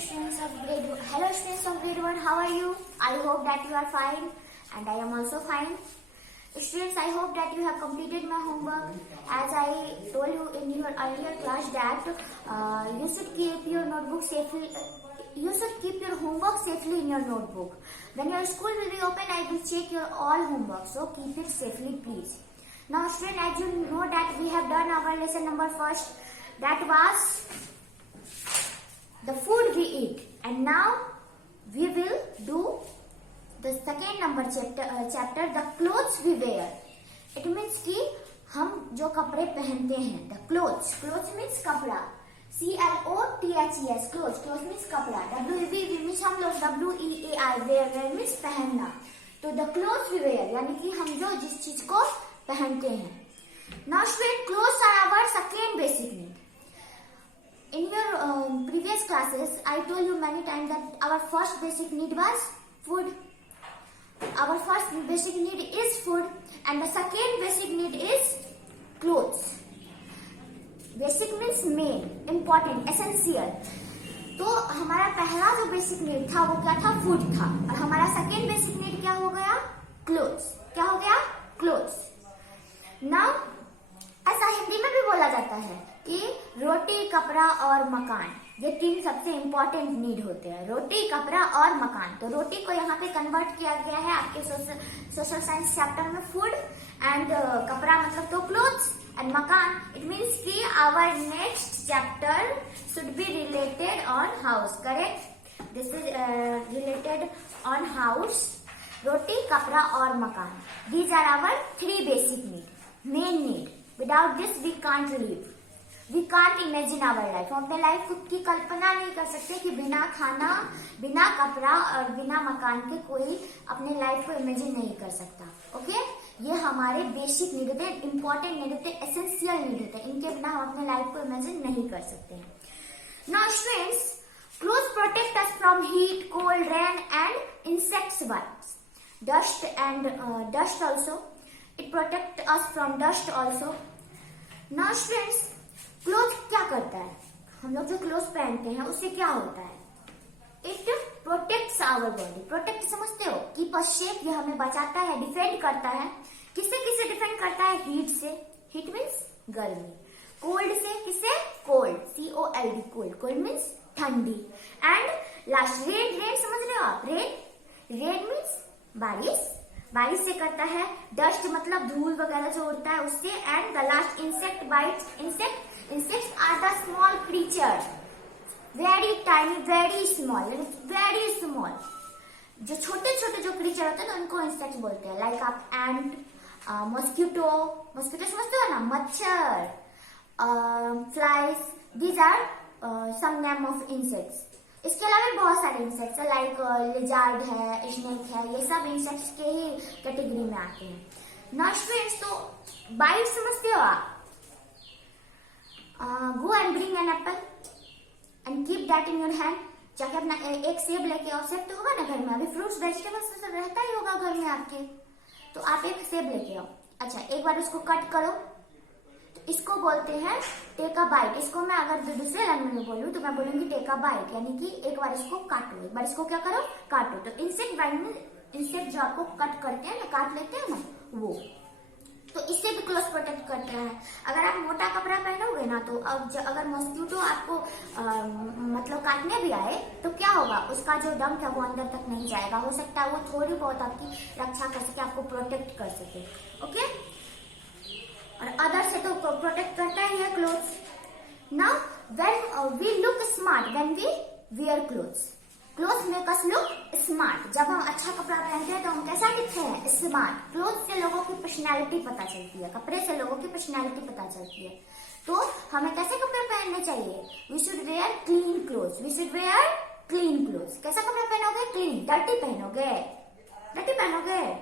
Hello students of grade 1, how are you? I hope that you are fine and I am also fine. Students, I hope that you have completed my homework. As I told you in your earlier class that you should keep your notebook safely. You should keep your homework safely in your notebook. When your school will be open, I will check your all homework. So keep it safely, please. Now, students, as you know that we have done our lesson number first. That was the food we eat, and now we will do the second number chapter the clothes we wear. It means कि हम जो कपड़े पहनते हैं, the clothes means कपड़ा, CLOTHES clothes means कपड़ा, WEAR means हम लोग WEAR wear means पहनना. तो the clothes we wear यानी कि हम जो जिस चीज को पहनते हैं. Now student, clothes are our second basic need. In your previous classes, I told you many times that our first basic need was food. Our first basic need is food, and the second basic need is clothes. Basic means main, important, essential. तो हमारा पहला जो basic need था वो क्या था? Food था. और हमारा सेकेंड बेसिक नीड क्या हो गया? क्लोथ्स. क्या हो गया? क्लोथ्स. नाउ ऐसा हिंदी में भी बोला जाता है कि रोटी, कपड़ा और मकान, ये तीन सबसे इम्पोर्टेंट नीड होते हैं. रोटी, कपड़ा और मकान. तो रोटी को यहाँ पे कन्वर्ट किया गया है आपके सोशल साइंस चैप्टर में फूड, एंड कपड़ा मतलब तो क्लोथ्स, एंड मकान इट मीन्स कि our next chapter should be related on house. Correct? This is related on house. रोटी, कपड़ा और मकान, these are our three basic need, main need. Without this we can't live. We can't imagine our life. हम अपने life की कल्पना नहीं कर सकते कि बिना खाना, बिना कपड़ा और बिना मकान के कोई अपने लाइफ को इमेजिन नहीं कर सकता. ओके? ये हमारे बेसिक नीड होते हैं, इंपॉर्टेंट नीड होते हैं, एसेंशियल नीड होते हैं. इनके बिना हम अपने लाइफ को इमेजिन नहीं कर सकते हैं. Now students, clothes protect us from heat, cold, rain and insects bytes, dust and dust also. It protect us from dust also. Now students, cloth क्या करता है? हम लोग जो क्लोथ पहनते हैं उससे क्या होता है? It protects our body. Protect समझते हो? Keep us safe. ये हमें बचाता है, डिफेंड करता है. किससे किससे डिफेंड करता है? हीट से. हीट मीन्स गर्मी. कोल्ड से. किससे? Cold, COLD, cold. Cold means ठंडी. And last rain. रेन समझ रहे हो आप? रेन मीन्स बारिश. बारिश से करता है. डस्ट मतलब धूल वगैरह जो उड़ता है उससे. And the last insect bytes. Insects are the small creatures, very tiny, very small. जो छोटे छोटे जो क्रीचर होते हैं तो उनको इंसेक्ट बोलते हैं. लाइक आप एंट, मॉस्किटो समझते हो ना? मच्छर, flies, these are some name of insects. इसके अलावा बहुत सारे इंसेक्ट्स है, लाइक लिजार्ड है, स्नेक है. ये सब इंसेक्ट्स के ही कैटेगरी में आते हैं. नाउ स्टूडेंट्स, तो बाइट समझते हो आप? Go and bring an apple and keep that in your hand. जाके अपना एक सेब लेके आओ. सेब तो होगा ना घर में. अभी फ्रूट्स वेजिटेबल्स तो सब रहता ही होगा घर में आपके. तो आप एक सेब लेके आओ. अच्छा, एक बार उसको कट करो. तो इसको बोलते हैं टेक अ बाइट. इसको मैं अगर दूसरे लैंग्वेज में बोलूं तो मैं बोलूंगी टेक अ बाइट, यानी कि एक बार इसको काटो. एक बार इसको क्या करो? काटो. तो इंसेक्ट बाइट में इंसेक्ट जो आपको कट करते हैं ना, काट लेते हैं ना, वो. तो इससे भी क्लोथ प्रोटेक्ट करता है. अगर आप मोटा कपड़ा पहनोगे ना तो अब अगर मॉस्किटो आपको मतलब काटने भी आए तो क्या होगा? उसका जो डंक है वो अंदर तक नहीं जाएगा. हो सकता है वो थोड़ी बहुत आपकी रक्षा कर सके, आपको प्रोटेक्ट कर सके. ओके? और अदर से तो प्रोटेक्ट करता ही है clothes. Now when we look smart when we wear clothes. Cloth make us look smart. जब हम अच्छा कपड़ा पहनते हैं तो हम कैसा दिखते हैं? स्मार्ट. क्लोथ से लोगों की पर्सनैलिटी पता चलती है. कपड़े से लोगों की पर्सनैलिटी पता चलती है. तो हमें कैसे कपड़े पहनने चाहिए? We should wear clean clothes. We should wear clean clothes. कैसा कपड़ा पहनोगे? क्लीन. डर्टी पहनोगे?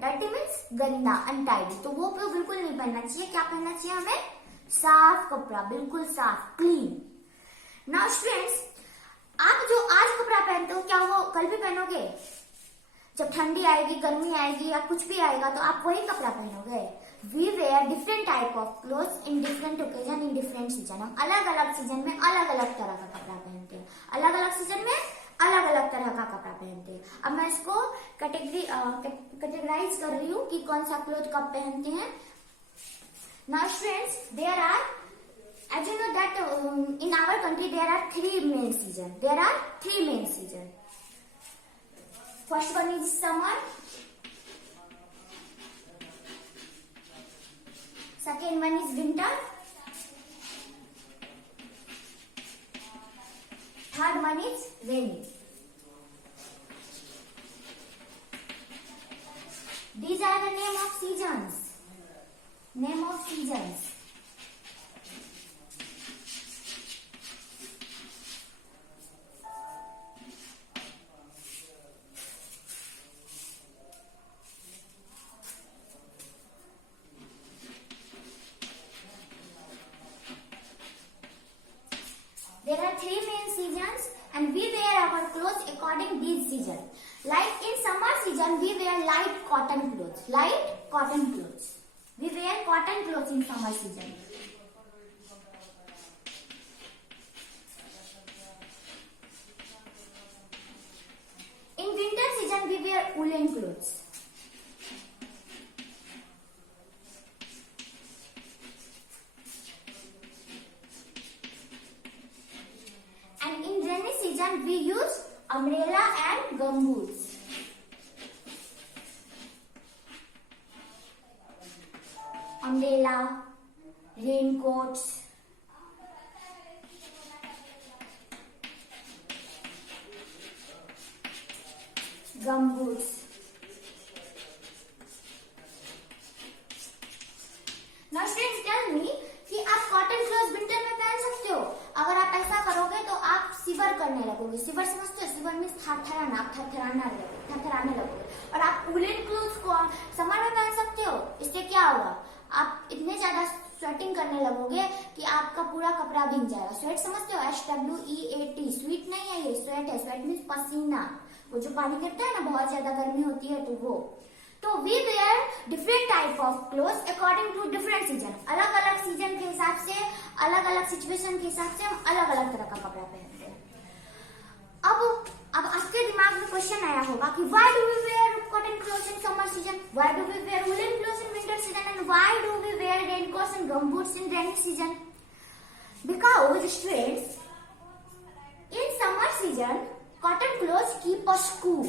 डर्टी मीन्स गंदा, अनटाइडी. तो वो बिल्कुल नहीं पहनना चाहिए. क्या पहनना चाहिए हमें? साफ कपड़ा, बिल्कुल साफ, क्लीन. नाउ स्टूडेंट्स, आप जो आज कपड़ा पहनते हो क्या वो कल भी पहनोगे? जब ठंडी आएगी, गर्मी आएगी या कुछ भी आएगा तो आप वही कपड़ा पहनोगे. We wear different type of clothes in different occasion, in different season. हम अलग अलग सीजन में अलग अलग तरह का कपड़ा पहनते हैं. अलग अलग सीजन में कैटेगराइज कर रही हूँ कि कौन सा क्लोथ कब पहनते हैं. Now students, there are, as you know that in our country there are three main seasons. There are three main seasons. First one is summer. Second one is winter. Third one is rainy. These are the name of seasons. Name of seasons. There are three main seasons and we wear our clothes according these seasons. Like in summer season we wear light cotton clothes. Light cotton clothes. We wear cotton clothes in summer season. In winter season we wear woolen clothes. And in rainy season we use umbrella and gumboots. Umbrella, raincoats, gumboots. Now students, tell me कि आप cotton cloth winter में पहन सकते हो. अगर आप ऐसा करोगे तो आप शिवर करने लगोगे. शिवर समझते हो? शिवर मीन्स थरथराना. आप थरथराने लगोगे. और आप वुलन क्लोथ को समर में पहन सकते हो. इससे क्या होगा? आप इतने ज्यादा स्वेटिंग करने लगोगे कि आपका पूरा कपड़ा भीग जाएगा. स्वेट समझते हो? SWEAT. स्वीट नहीं है ये, स्वेट है. स्वेट मीन्स पसीना. वो जो पानी गिरता है ना, बहुत ज्यादा गर्मी होती है तो वो. तो we wear different type of cloth according to different season. अलग अलग सीजन के हिसाब से, अलग अलग सिचुएशन के हिसाब से हम अलग अलग तरह का कपड़ा पहनते हैं. अब आपके दिमाग में क्वेश्चन आया होगा कि why do we wear cotton clothes in summer season, why do we wear woollen clothes in winter season and why do we wear raincoats and gumboots in rainy season. Because students, in summer season cotton clothes keep us cool,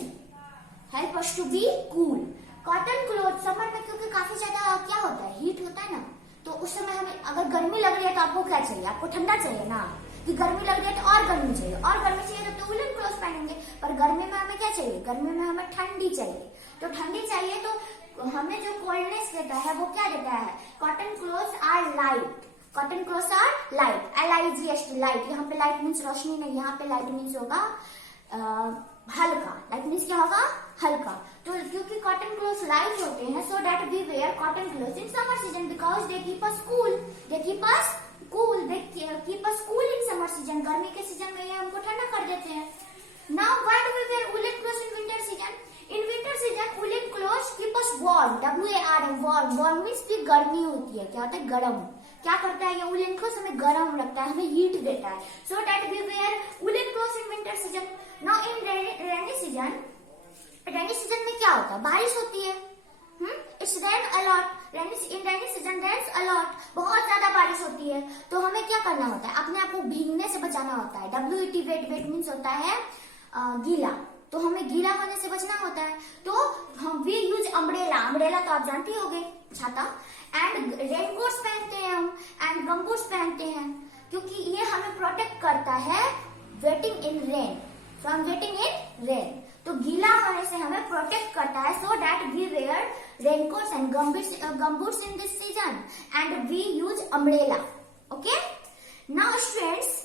help us to be cool. Cotton cloth summer में क्योंकि काफी ज्यादा क्या होता है, heat होता है ना, तो उस समय हमें अगर गर्मी लग रही है तो आपको क्या चाहिए? आपको ठंडा चाहिए ना. कि गर्मी लग रही है तो और गर्मी चाहिए, और गर्मी चाहिए तो वुलन क्लोथ पहनेंगे. पर गर्मी में हमें क्या चाहिए? गर्मी में हमें ठंडी चाहिए. तो ठंडी चाहिए तो हमें जो कोल्डनेस देता है वो क्या देता है? Cotton cloth are light. Cotton cloth are light. LIGHT light. यहाँ पे लाइट मीन्स रोशनी नहीं, यहाँ पे लाइट मीन्स होगा हल्का. लाइट मीन्स क्या होगा? हल्का. तो क्योंकि कॉटन क्लोथ लाइट होते हैं, so that we wear cotton cloth in summer season because they keep us cool. They keep us cool. They keep us cool in summer season. गर्मी के सीजन में ये हमको ठंडा कर देते हैं. Now why do we wear woollen cloth in winter season? In winter season woollen cloth keep us warm. WARM. Warm. Warm means भी गर्मी होती है. क्या होता है? गर्म. क्या करता है ये वुलन क्लोथ? हमें गर्म रखता है, हमें हीट देता है. So that we wear woollen cloth in winter season. Now in rainy season, rainy season में क्या होता है? बारिश होती है. It's rain a lot. In rainy season rains a lot. बहुत ज्यादा बारिश होती है. तो हमें क्या करना होता है? अपने आप को भीगने से बचाना होता है. WET wait. वेट मीन्स होता है गीला. तो हमें गीला होने से बचना होता है. तो हम वी यूज अम्ब्रेला. अम्ब्रेला तो आप जानते होंगे, छाता. एंड रेनकोट्स पहनते हैं हम, एंड गमबूट्स पहनते हैं, क्योंकि ये हमें प्रोटेक्ट करता है wetting in rain, from wetting in rain. तो गीला होने से हमें प्रोटेक्ट करता है. So that we wear raincoats and gumboots in this season and we use umbrella. Okay. Now students,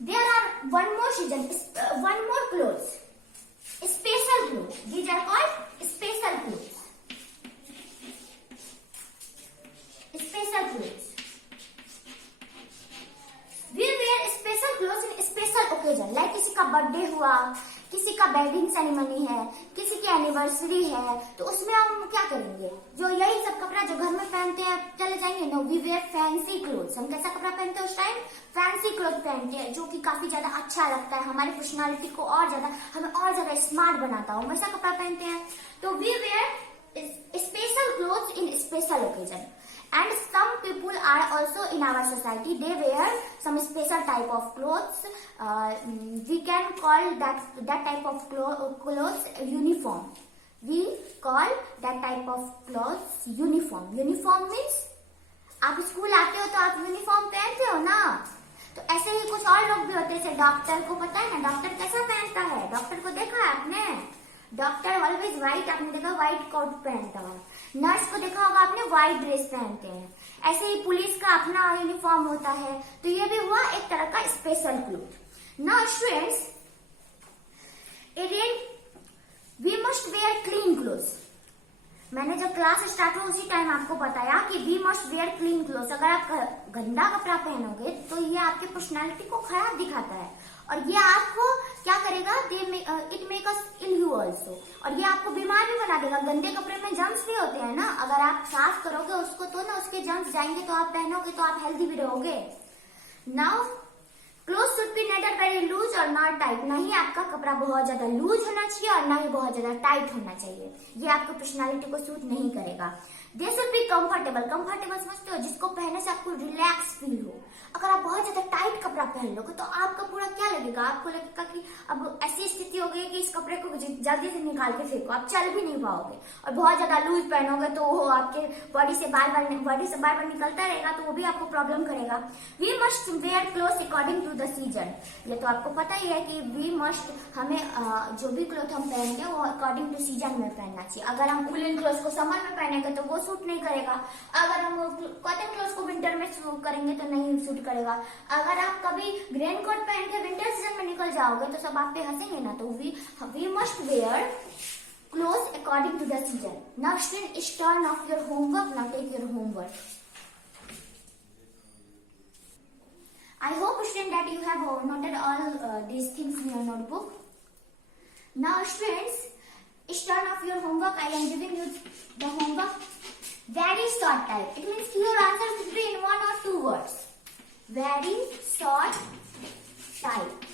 there are one more season, one more clothes, special clothes. These are called special clothes. Special clothes. We wear special clothes in special occasion. Like किसी का birthday हुआ, किसी का wedding ceremony है, किसी की anniversary है, तो उसमें हम क्या करेंगे? जो यही सब कपड़ा जो घर में पहनते हैं चले जाएंगे? No, we wear fancy clothes. हम कैसा कपड़ा पहनते हैं उस टाइम? फैंसी क्लोथ पहनते हैं, जो कि काफी ज्यादा अच्छा लगता है, हमारी पर्सनालिटी को और ज्यादा, हमें और ज्यादा स्मार्ट बनाता है, हम वैसा कपड़ा पहनते हैं। तो we wear special clothes in special occasion. And some people are also in our society, they wear some special type of clothes. We can call that type of clothes uniform. We call that type of clothes uniform. Uniform means आप school आते हो तो आप uniform पहनते हो ना। तो ऐसे ही कुछ और लोग भी होते हैं, जैसे डॉक्टर को पता है ना डॉक्टर कैसा पहनता है? डॉक्टर को देखा है आपने? डॉक्टर ऑलवेज व्हाइट, आपने देखा व्हाइट कोट पहनता है। नर्स को देखा होगा आपने, व्हाइट ड्रेस पहनते हैं। ऐसे ही पुलिस का अपना यूनिफॉर्म होता है। तो ये भी हुआ एक तरह का special cloth. Now students, we must wear clean clothes. मैंने जब क्लास स्टार्ट हुआ उसी टाइम आपको बताया कि we must wear clean clothes. अगर आप गंदा कपड़ा पहनोगे तो ये आपकी पर्सनालिटी को खराब दिखाता है, और ये आपको क्या करेगा? It make us ill you also, और ये आपको बीमार भी बना देगा। गंदे कपड़े में जर्म्स भी होते हैं ना, अगर आप साफ करोगे उसको तो ना उसके जर्म्स जाएंगे, तो आप पहनोगे तो आप हेल्दी भी रहोगे। Now cloth should be neither very loose और नॉट टाइट। ना ही आपका कपड़ा बहुत ज्यादा लूज होना चाहिए और ना ही बहुत ज्यादा टाइट होना चाहिए, ये आपकी पर्सनालिटी को सूट नहीं करेगा। They should be comfortable. Comfortable समझते हो? जिसको पहनने से आपको रिलैक्स फील हो। अगर आप बहुत ज्यादा टाइट कपड़ा पहन लोगे तो आपका पूरा क्या लगेगा? आपको लगेगा कि अब ऐसी स्थिति हो गई कि इस कपड़े को जल्दी से निकाल के फेंको, आप चल भी नहीं पाओगे। और बहुत ज्यादा लूज पहनोगे तो वो आपके बॉडी से बार बार निकलता रहेगा, तो वो भी आपको प्रॉब्लम करेगा। We must wear cloth according to the season. ये तो आपको पता ही है कि वी मस्ट, हमें जो भी क्लोथ हम पहनेंगे वो अकॉर्डिंग टू सीजन में पहनना चाहिए। अगर हम वुलन क्लोथ को समर में पहनेंगे तो वो सूट नहीं करेगा। अगर हम कॉटन क्लोथ को विंटर में सूट करेंगे तो नहीं सूट करेगा। अगर आप कभी ग्रेन कोट पहन के विंटर सीजन में निकल जाओगे तो सब आप पे हंसेंगे ना। तो we must wear cloth according to the season. Now student, turn off your homework. Now take your homework. I hope students that you have noted all these things in your notebook. Now students, it's turn of your homework. I am giving you the homework. Very short type. It means your answer should be in 1 or 2 words. Very short type.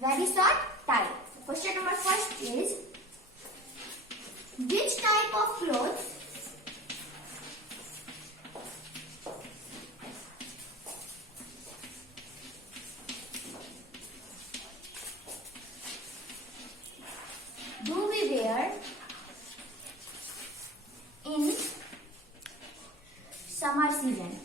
Very short type. Question number first is, which type of clothes do we wear in summer season?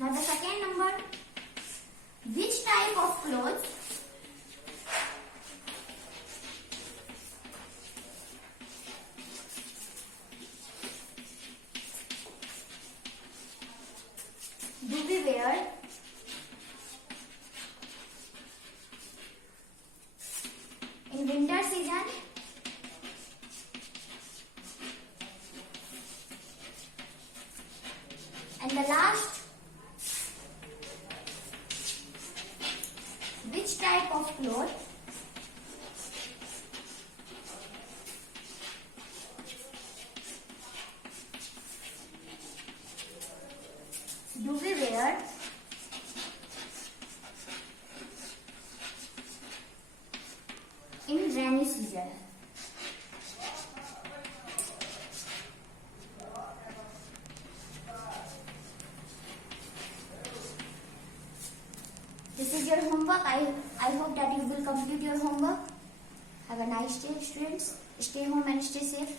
Now the second number, which type of clothes do we wear in winter season? And the last, which type of cloth do we wear in rainy season? This is your homework. I hope that you will complete your homework. Have a nice day, students. Stay home and stay safe.